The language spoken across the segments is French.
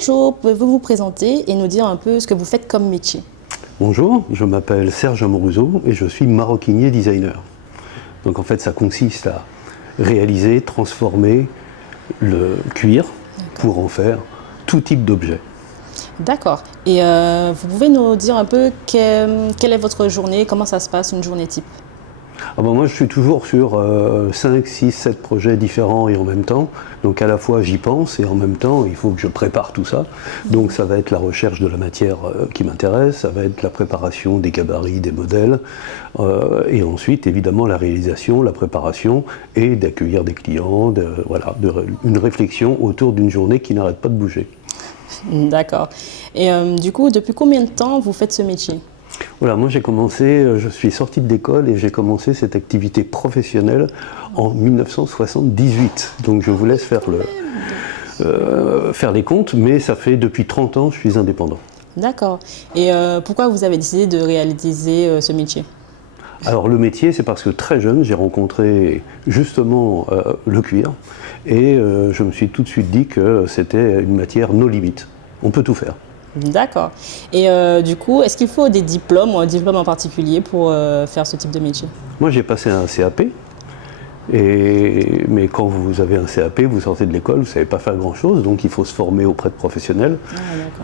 Bonjour, pouvez-vous vous présenter et nous dire un peu ce que vous faites comme métier? Bonjour, je m'appelle Serge Amoruso et je suis maroquinier designer. Donc en fait ça consiste à réaliser, transformer le cuir pour en faire tout type d'objet. D'accord. Et vous pouvez nous dire un peu quelle est votre journée, comment ça se passe une journée type? Moi je suis toujours sur 5, 6, 7 projets différents et en même temps. Donc à la fois j'y pense et en même temps il faut que je prépare tout ça. Donc ça va être la recherche de la matière qui m'intéresse, ça va être la préparation des gabarits, des modèles et ensuite évidemment la réalisation, la préparation et d'accueillir des clients, une réflexion autour d'une journée qui n'arrête pas de bouger. D'accord. Et du coup, depuis combien de temps vous faites ce métier? Voilà, moi j'ai commencé, je suis sorti de l'école et j'ai commencé cette activité professionnelle en 1978. Donc je vous laisse faire les comptes, mais ça fait depuis 30 ans que je suis indépendant. D'accord. Et pourquoi vous avez décidé de réaliser ce métier? Alors le métier, c'est parce que très jeune, j'ai rencontré justement le cuir et je me suis tout de suite dit que c'était une matière no limite. On peut tout faire. D'accord. Et du coup, est-ce qu'il faut des diplômes ou un diplôme en particulier pour faire ce type de métier? Moi j'ai passé un CAP, mais quand vous avez un CAP, vous sortez de l'école, vous ne savez pas faire grand-chose, donc il faut se former auprès de professionnels.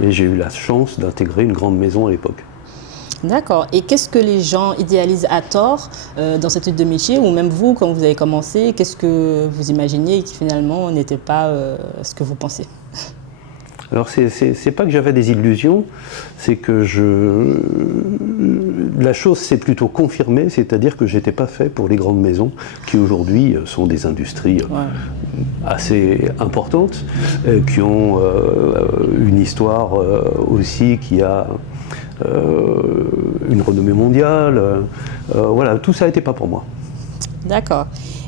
Et j'ai eu la chance d'intégrer une grande maison à l'époque. D'accord. Et qu'est-ce que les gens idéalisent à tort dans ce type de métier, ou même vous, quand vous avez commencé, qu'est-ce que vous imaginiez qui finalement n'était pas ce que vous pensez? Alors c'est pas que j'avais des illusions, c'est que la chose s'est plutôt confirmée, c'est-à-dire que j'étais pas fait pour les grandes maisons qui aujourd'hui sont des industries assez importantes, qui ont une histoire aussi qui a une renommée mondiale. Voilà, tout ça n'était pas pour moi. D'accord.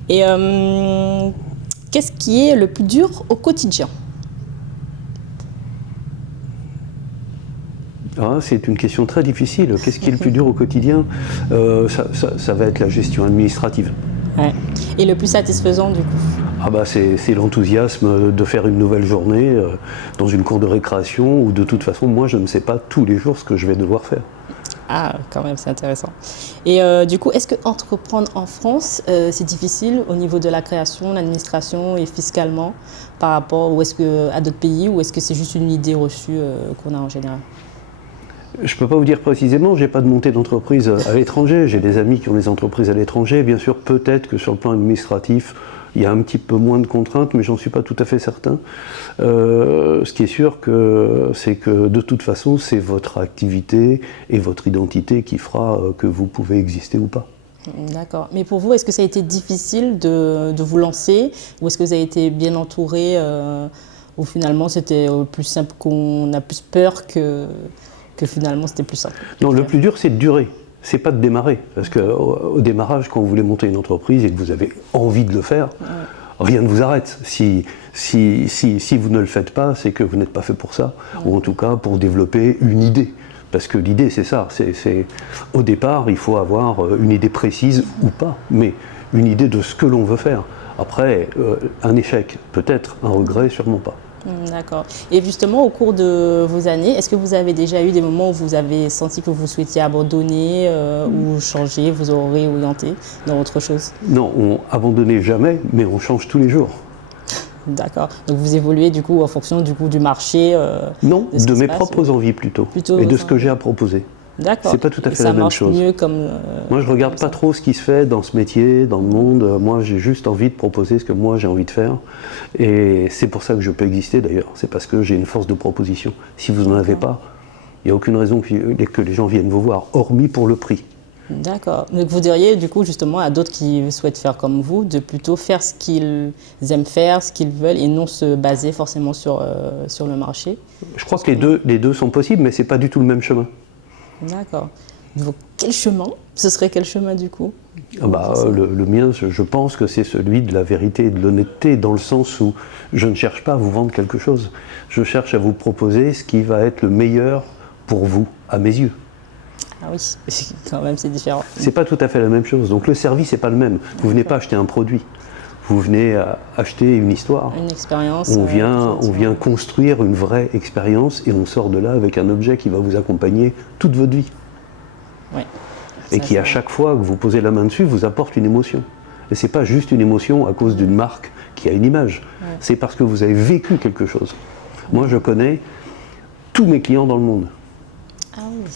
Et qu'est-ce qui est le plus dur au quotidien? C'est une question très difficile. Qu'est-ce qui est le plus dur au quotidien? Ça va être la gestion administrative. Ouais. Et le plus satisfaisant du coup? C'est l'enthousiasme de faire une nouvelle journée dans une cour de récréation où de toute façon, moi, je ne sais pas tous les jours ce que je vais devoir faire. Ah, quand même, c'est intéressant. Et du coup, est-ce que entreprendre en France, c'est difficile au niveau de la création, l'administration et fiscalement par rapport à d'autres pays, ou est-ce que c'est juste une idée reçue qu'on a en général? Je ne peux pas vous dire précisément, je n'ai pas de montée d'entreprise à l'étranger, j'ai des amis qui ont des entreprises à l'étranger, bien sûr peut-être que sur le plan administratif, il y a un petit peu moins de contraintes, mais j'en suis pas tout à fait certain. Ce qui est sûr, c'est que de toute façon, c'est votre activité et votre identité qui fera que vous pouvez exister ou pas. D'accord. Mais pour vous, est-ce que ça a été difficile de vous lancer, ou est-ce que vous avez été bien entouré, ou finalement c'était plus simple, qu'on a plus peur que finalement c'était plus simple? Non, le plus dur c'est de durer, c'est pas de démarrer. Parce qu'au démarrage, quand vous voulez monter une entreprise et que vous avez envie de le faire, rien ne vous arrête. Si vous ne le faites pas, c'est que vous n'êtes pas fait pour ça, ou en tout cas pour développer une idée. Parce que l'idée c'est ça, au départ il faut avoir une idée précise ou pas, mais une idée de ce que l'on veut faire. Après, un échec peut-être, un regret sûrement pas. D'accord. Et justement, au cours de vos années, est-ce que vous avez déjà eu des moments où vous avez senti que vous souhaitiez abandonner ou changer, vous réorienter dans autre chose? Non, abandonner jamais, mais on change tous les jours. D'accord. Donc vous évoluez du coup en fonction du marché Non, de mes propres envies plutôt et de ce que j'ai à proposer. D'accord. C'est pas tout à fait la même chose. Ça marche mieux comme... Moi, je regarde pas trop ce qui se fait dans ce métier, dans le monde. Moi, j'ai juste envie de proposer ce que moi j'ai envie de faire. Et c'est pour ça que je peux exister d'ailleurs. C'est parce que j'ai une force de proposition. Si vous n'en avez pas, il n'y a aucune raison que les gens viennent vous voir, hormis pour le prix. D'accord. Donc vous diriez du coup justement à d'autres qui souhaitent faire comme vous, de plutôt faire ce qu'ils aiment faire, ce qu'ils veulent, et non se baser forcément sur le marché? Je crois que les deux sont possibles, mais c'est pas du tout le même chemin. D'accord. Donc, quel chemin? Ce serait quel chemin du coup? Le mien, je pense que c'est celui de la vérité et de l'honnêteté, dans le sens où je ne cherche pas à vous vendre quelque chose. Je cherche à vous proposer ce qui va être le meilleur pour vous, à mes yeux. Ah oui, quand même c'est différent. C'est pas tout à fait la même chose. Donc le service n'est pas le même. Vous venez pas acheter un produit. vous venez acheter une histoire. Une expérience. On vient construire une vraie expérience et on sort de là avec un objet qui va vous accompagner toute votre vie. Ouais. Et qui, à chaque fois que vous posez la main dessus, vous apporte une émotion. Et c'est pas juste une émotion à cause d'une marque qui a une image. Ouais. C'est parce que vous avez vécu quelque chose. Moi, je connais tous mes clients dans le monde. Ah oui,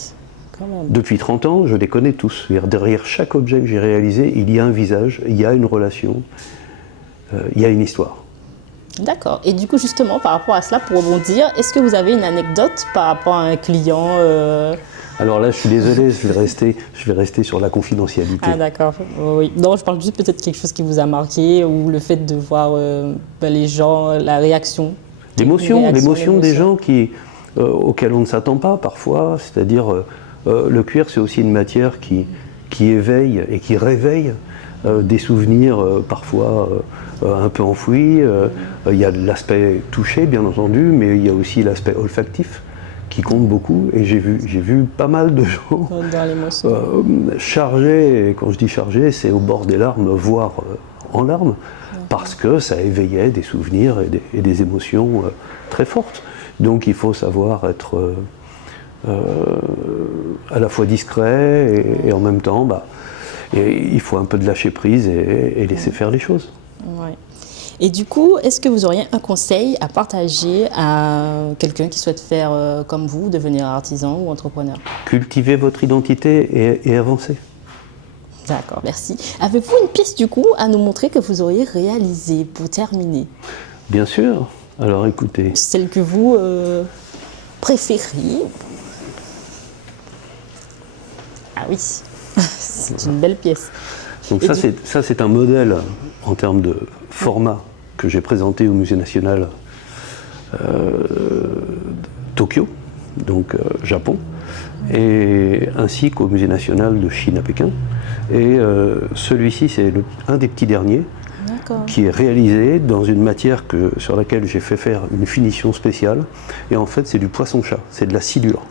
quand même. Depuis 30 ans, je les connais tous. Derrière chaque objet que j'ai réalisé, il y a un visage, il y a une relation, il y a une histoire. D'accord. Et du coup, justement, par rapport à cela, pour rebondir, est-ce que vous avez une anecdote par rapport à un client Alors là, je suis désolé, je vais rester sur la confidentialité. Ah d'accord, oui. Non, je parle juste peut-être quelque chose qui vous a marqué ou le fait de voir les gens, la réaction. L'émotion des gens auxquels on ne s'attend pas parfois, c'est-à-dire le cuir, c'est aussi une matière qui éveille et qui réveille des souvenirs parfois un peu enfouis. Il y a l'aspect touché, bien entendu, mais il y a aussi l'aspect olfactif qui compte beaucoup. Et j'ai vu pas mal de gens chargés, et quand je dis chargés, c'est au bord des larmes, voire en larmes, parce que ça éveillait des souvenirs et des émotions très fortes. Donc il faut savoir être à la fois discret et en même temps, il faut un peu de lâcher prise et laisser faire les choses. Ouais. Et du coup, est-ce que vous auriez un conseil à partager à quelqu'un qui souhaite faire comme vous, devenir artisan ou entrepreneur? Cultivez votre identité et avancez. D'accord, merci. Avez-vous une pièce du coup à nous montrer que vous auriez réalisée pour terminer? Bien sûr. Alors écoutez. Celle que vous préférez. Ah oui, c'est une belle pièce. Donc ça c'est un modèle en termes de format que j'ai présenté au Musée national Tokyo, donc Japon, et ainsi qu'au Musée national de Chine à Pékin. Et celui-ci c'est un des petits derniers qui est réalisé dans une matière sur laquelle j'ai fait faire une finition spéciale. Et en fait c'est du poisson-chat, c'est de la silure.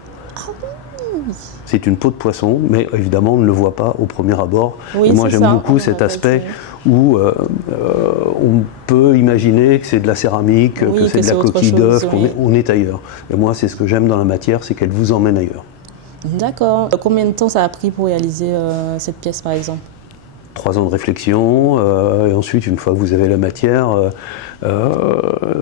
C'est une peau de poisson, mais évidemment on ne le voit pas au premier abord. Oui, et moi j'aime beaucoup cet aspect où on peut imaginer que c'est de la céramique, que c'est de la coquille d'œuf, qu'on est ailleurs. Et moi c'est ce que j'aime dans la matière, c'est qu'elle vous emmène ailleurs. D'accord. Combien de temps ça a pris pour réaliser cette pièce par exemple? 3 ans de réflexion, et ensuite une fois que vous avez la matière,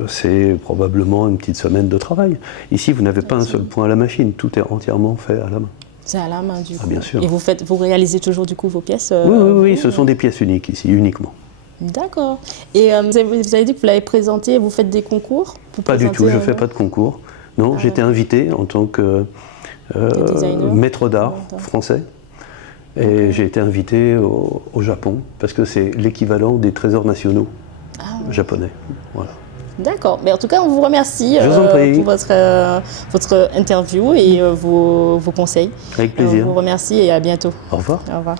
c'est probablement une petite semaine de travail. Ici vous n'avez pas un seul point à la machine, tout est entièrement fait à la main. C'est à la main du coup. Bien sûr. Et vous réalisez toujours du coup vos pièces Oui, ce sont des pièces uniques ici, uniquement. D'accord. Et vous avez dit que vous l'avez présenté, vous faites des concours? Pas du tout, je ne fais pas de concours. Non, j'étais invité en tant que maître d'art français. Et j'ai été invité au Japon, parce que c'est l'équivalent des trésors nationaux japonais. Voilà. D'accord, mais en tout cas on vous remercie pour votre interview et vos conseils. Avec plaisir. On vous remercie et à bientôt. Au revoir. Au revoir.